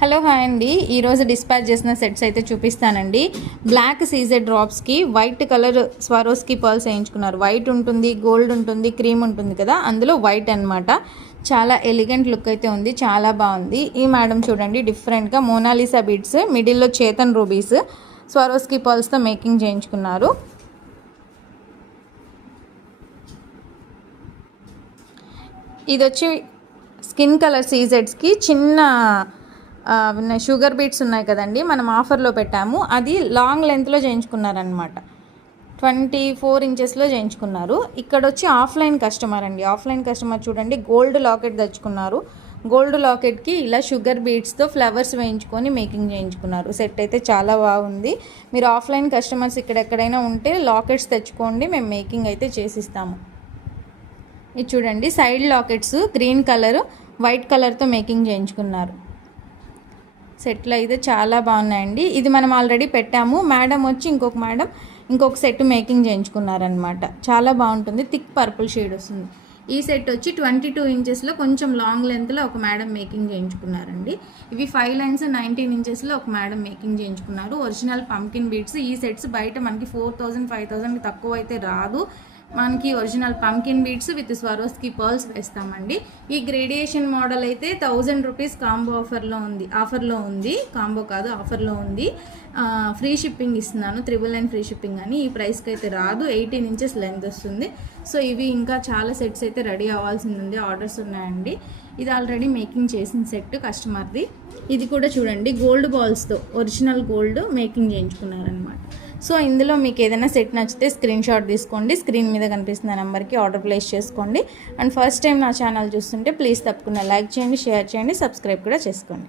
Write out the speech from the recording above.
Hello hi అండి, ఈరోజు dispatch చేసిన సెట్స్ అయితే చూపిస్తానండి. బ్లాక్ సీజెడ్ డ్రాప్స్కి వైట్ కలర్ స్వారోస్కి పర్ల్స్ వేయించుకున్నారు. వైట్ ఉంటుంది, గోల్డ్ ఉంటుంది, క్రీమ్ ఉంటుంది కదా, అందులో వైట్ అనమాట. చాలా ఎలిగెంట్ లుక్ అయితే ఉంది, చాలా బాగుంది. ఈ మేడం చూడండి, డిఫరెంట్గా మోనాలిసా బీడ్స్, మిడిల్లో చేతన్ రూబీస్, స్వారోస్కి పర్ల్స్తో మేకింగ్ చేయించుకున్నారు. ఇది వచ్చి స్కిన్ కలర్ సీజెడ్స్కి చిన్న షుగర్ బీట్స్ ఉన్నాయి కదండి, మనం ఆఫర్లో పెట్టాము. అది లాంగ్ లెంత్లో చేయించుకున్నారనమాట. 24 ఇంచెస్లో చేయించుకున్నారు. ఇక్కడ వచ్చి ఆఫ్లైన్ కస్టమర్ అండి. ఆఫ్లైన్ కస్టమర్ చూడండి, గోల్డ్ లాకెట్ తెచ్చుకున్నారు. గోల్డ్ లాకెట్కి ఇలా షుగర్ బీట్స్తో ఫ్లవర్స్ వేయించుకొని మేకింగ్ చేయించుకున్నారు. సెట్ అయితే చాలా బాగుంది. మీరు ఆఫ్లైన్ కస్టమర్స్ ఇక్కడెక్కడైనా ఉంటే లాకెట్స్ తెచ్చుకోండి, మేము మేకింగ్ అయితే చేసిస్తాము. ఇది చూడండి, side lockets green colour, white కలర్తో మేకింగ్ చేయించుకున్నారు. సెట్లు అయితే చాలా బాగున్నాయండి. ఇది మనం ఆల్రెడీ పెట్టాము. మేడం వచ్చి ఇంకొక సెట్ మేకింగ్ చేయించుకున్నారనమాట. చాలా బాగుంటుంది, థిక్ పర్పుల్ షేడ్ వస్తుంది. ఈ సెట్ వచ్చి 22 ఇంచెస్లో కొంచెం లాంగ్ లెంత్లో ఒక మేడం మేకింగ్ చేయించుకున్నారండి. ఇవి 5 లైన్స్ 19 ఇంచెస్లో ఒక మేడం మేకింగ్ చేయించుకున్నారు. Original pumpkin beads. ఈ సెట్స్ బయట మనకి 4000 5000 తక్కువ అయితే రాదు. మనకి original pumpkin beads with Swarovski pearls వేస్తామండి. ఈ గ్రేడియేషన్ మోడల్ అయితే 1000 రూపీస్ కాంబో ఆఫర్లో ఉంది. కాంబో కాదు, ఆఫర్లో ఉంది. ఫ్రీ షిప్పింగ్ ఇస్తున్నాను, 999 ఫ్రీ షిప్పింగ్ అని. ఈ ప్రైస్కి అయితే రాదు. 18 ఇంచెస్ లెంత్ వస్తుంది. సో ఇవి ఇంకా చాలా సెట్స్ అయితే రెడీ అవ్వాల్సింది ఉంది, ఆర్డర్స్ ఉన్నాయండి. ఇది ఆల్రెడీ మేకింగ్ చేసిన సెట్ కస్టమర్ది. ఇది కూడా చూడండి, గోల్డ్ బాల్స్తో ఒరిజినల్ గోల్డ్ మేకింగ్ చేయించుకున్నారనమాట. సో ఇందులో మీకు ఏదైనా సెట్ నచ్చితే స్క్రీన్ షాట్ తీసుకోండి. స్క్రీన్ మీద కనిపిస్తున్న నెంబర్కి ఆర్డర్ ప్లేస్ చేసుకోండి. అండ్ ఫస్ట్ టైం నా ఛానల్ చూస్తుంటే ప్లీజ్ తప్పకుండా లైక్ చేయండి, షేర్ చేయండి, సబ్స్క్రైబ్ కూడా చేసుకోండి.